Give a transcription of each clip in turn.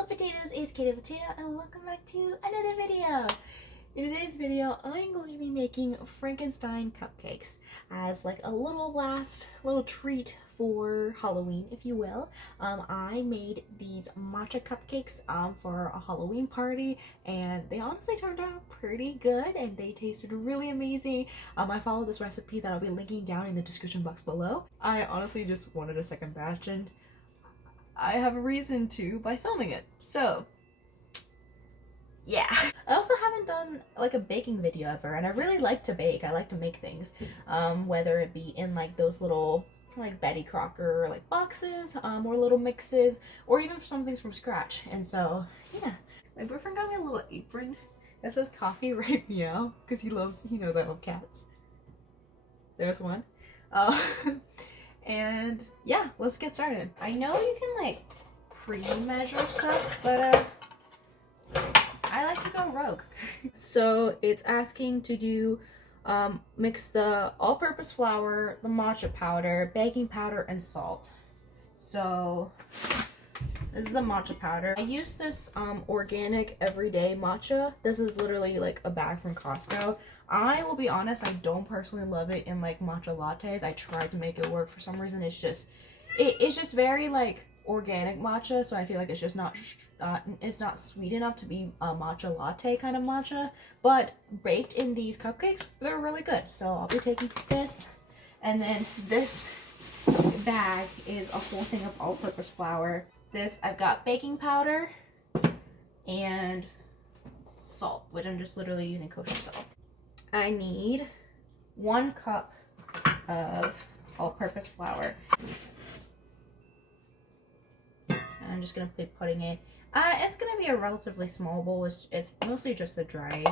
Hello potatoes, it's Kato Potato and welcome back to another video. In today's video, I'm going to be making Frankenstein cupcakes as like a little treat for Halloween, if you will. I made these matcha cupcakes for a Halloween party, and they honestly turned out pretty good and they tasted really amazing. I followed this recipe that I'll be linking down in the description box below. I honestly just wanted a second batch and I have a reason to by filming it. So yeah. I also haven't done like a baking video ever, and I really like to bake. I like to make things, whether it be in like those little like Betty Crocker like boxes, or little mixes, or even some things from scratch. And so yeah, my boyfriend got me a little apron that says coffee right meow because he knows I love cats. There's one. And yeah, let's get started. I know you can like pre-measure stuff, but I like to go rogue. So it's asking to do mix the all-purpose flour, the matcha powder, baking powder, and salt. So this is the matcha powder. I use this organic everyday matcha. This is literally like a bag from Costco. I will be honest, I don't personally love it in like matcha lattes. I tried to make it work. For some reason it's just very like organic matcha, so I feel like it's just not sweet enough to be a matcha latte kind of matcha. But baked in these cupcakes, they're really good. So I'll be taking this, and then this bag is a whole thing of all-purpose flour. This, I've got baking powder and salt, which I'm just literally using kosher salt. I need 1 cup of all-purpose flour. I'm just gonna be putting it. It's gonna be a relatively small bowl. It's mostly just the dry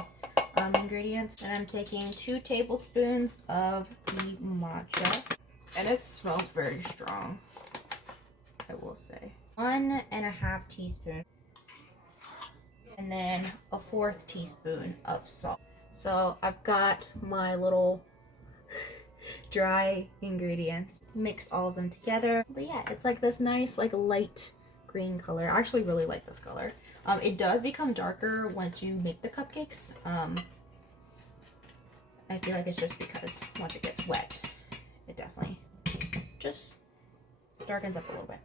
ingredients. And I'm taking 2 tablespoons of the matcha, and it smells very strong, I will say. 1.5 teaspoons, and then a 1/4 teaspoon of salt. So I've got my little dry ingredients. Mix all of them together. But yeah, it's like this nice like light green color. I actually really like this color. It does become darker once you make the cupcakes. I feel like it's just because once it gets wet, it definitely just darkens up a little bit.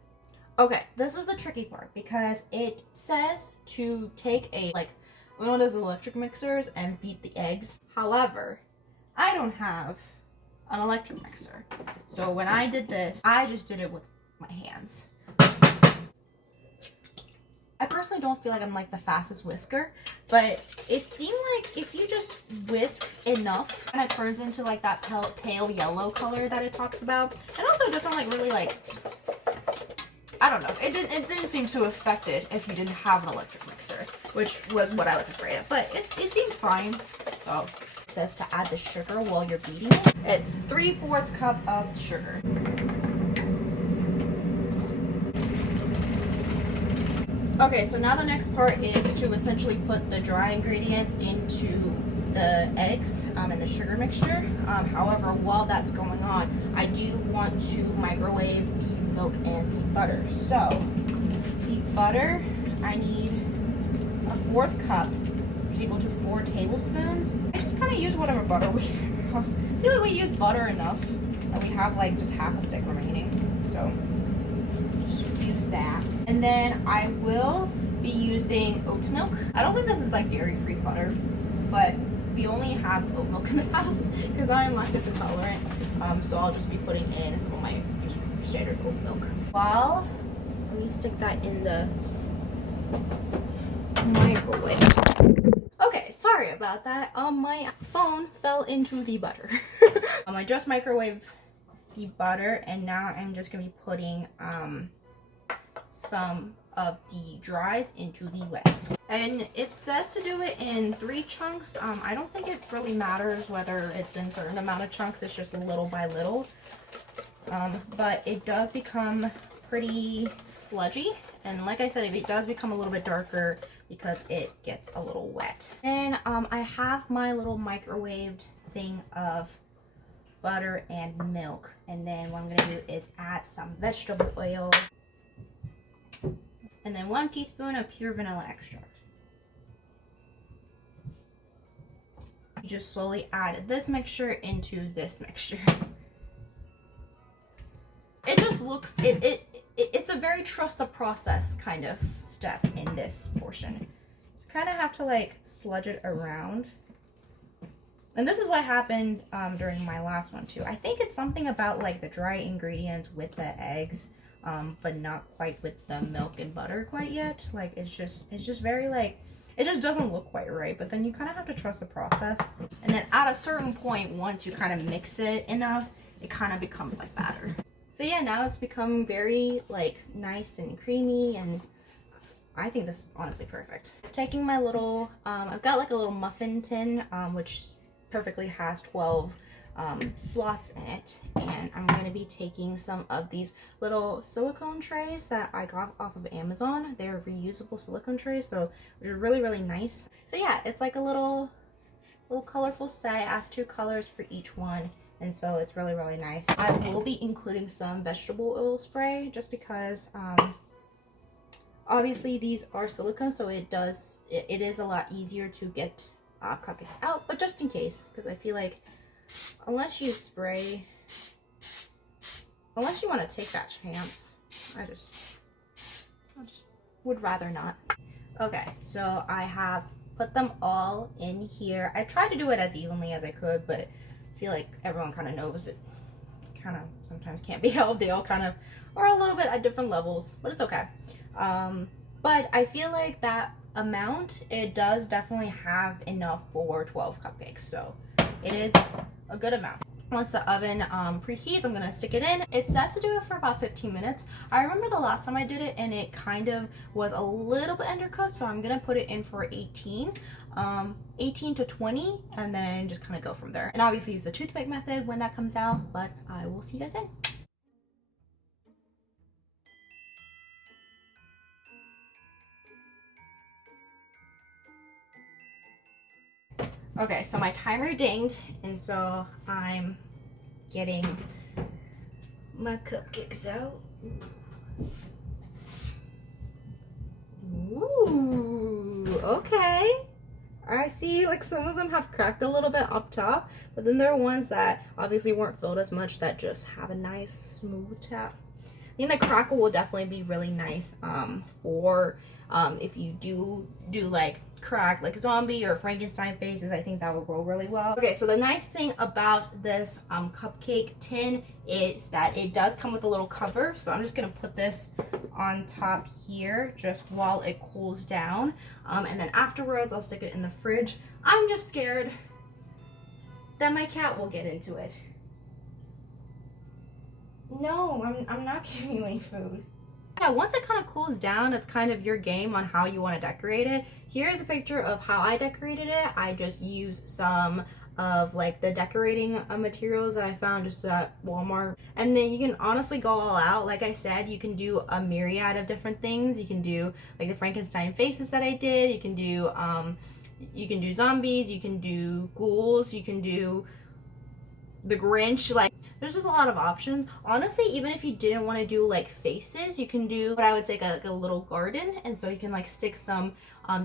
Okay, this is the tricky part because it says to take one of those electric mixers and beat the eggs. However, I don't have an electric mixer. So when I did this, I just did it with my hands. I personally don't feel like I'm like the fastest whisker, but it seemed like if you just whisk enough, and it turns into like that pale yellow color that it talks about. And also it doesn't like really like, I don't know. It didn't seem to affect it if you didn't have an electric mixer, which was what I was afraid of. But it seemed fine. So it says to add the sugar while you're beating it. It's 3/4 cup of sugar. Okay, so now the next part is to essentially put the dry ingredients into the eggs and the sugar mixture. However, while that's going on, I do want to microwave the milk and the butter. So the butter, I need a 1/4 cup, which is equal to 4 tablespoons. I just kind of use whatever butter we have. I feel like we use butter enough, and we have like just half a stick remaining. So just use that. And then I will be using oat milk. I don't think this is like dairy-free butter, but we only have oat milk in the house because I am lactose intolerant. So I'll just be putting in some of my just standard oat milk. Well, let me stick that in the microwave. Okay, sorry about that. My phone fell into the butter. I just microwaved the butter, and now I'm just gonna be putting some of the dries into the wets. And it says to do it in 3 chunks. I don't think it really matters whether it's in a certain amount of chunks. It's just little by little. But it does become pretty sludgy. And like I said, it does become a little bit darker because it gets a little wet. And I have my little microwaved thing of butter and milk. And then what I'm going to do is add some vegetable oil. and then 1 teaspoon of pure vanilla extract. You just slowly add this mixture into this mixture. It just looks, it's a very trust the process kind of step in this portion. Just kind of have to like sludge it around. And this is what happened during my last one too. I think it's something about like the dry ingredients with the eggs, but not quite with the milk and butter quite yet. Like it's just very like, it just doesn't look quite right. But then you kind of have to trust the process. And then at a certain point, once you kind of mix it enough, it kind of becomes like batter. So yeah, now it's become very like nice and creamy, and I think this is honestly perfect. It's taking my little, I've got like a little muffin tin, which perfectly has 12 slots in it, and I'm going to be taking some of these little silicone trays that I got off of Amazon. They're reusable silicone trays, so they're really nice. So yeah, it's like a little colorful set. It has 2 colors for each one, and so it's really nice. I will be including some vegetable oil spray just because obviously these are silicone, so it is a lot easier to get cupcakes out, but just in case, because I feel like unless you want to take that chance, I just would rather not. Okay, so I have put them all in here. I tried to do it as evenly as I could, but I feel like everyone kind of knows it kind of sometimes can't be helped. They all kind of are a little bit at different levels, but it's okay. But I feel like that amount, it does definitely have enough for 12 cupcakes, so it is a good amount. Once the oven preheats, I'm gonna stick it in. It says to do it for about 15 minutes. I remember the last time I did it and it kind of was a little bit undercooked, so I'm gonna put it in for 18 to 20, and then just kind of go from there. And obviously use the toothpick method when that comes out, but I will see you guys in. Okay, so my timer dinged, and so I'm getting my cupcakes out. Ooh, okay. I see like some of them have cracked a little bit up top, but then there are ones that obviously weren't filled as much that just have a nice smooth tap. I think the crackle will definitely be really nice for if you do like crack like zombie or Frankenstein faces. I think that will go really well. Okay, so the nice thing about this cupcake tin is that it does come with a little cover, so I'm just gonna put this on top here just while it cools down, and then afterwards I'll stick it in the fridge. I'm just scared that my cat will get into it. No, I'm not giving you any food. Yeah, once it kind of cools down, it's kind of your game on how you want to decorate it. Here's a picture of how I decorated it. I just used some of like the decorating materials that I found just at Walmart. And then you can honestly go all out. Like I said, you can do a myriad of different things. You can do like the Frankenstein faces that I did. You can do zombies, you can do ghouls, you can do the Grinch. Like there's just a lot of options. Honestly, even if you didn't want to do like faces, you can do what I would say like a little garden, and so you can like stick some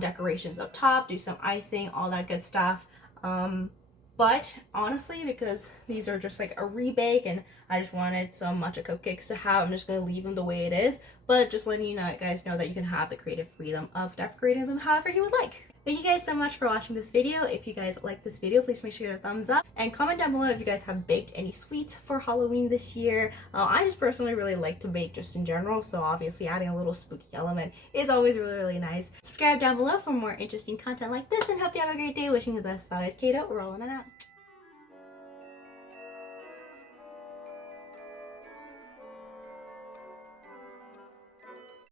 decorations up top, do some icing, all that good stuff. But honestly, because these are just like a rebake and I just wanted some matcha cupcakes to have, I'm just going to leave them the way it is. But just letting you guys know that you can have the creative freedom of decorating them however you would like. Thank you guys so much for watching this video. If you guys like this video, please make sure you give it a thumbs up and comment down below if you guys have baked any sweets for Halloween this year. I just personally really like to bake just in general, so obviously adding a little spooky element is always really nice. Subscribe down below for more interesting content like this, and hope you have a great day. Wishing you the best. As always, Cato, rolling it out.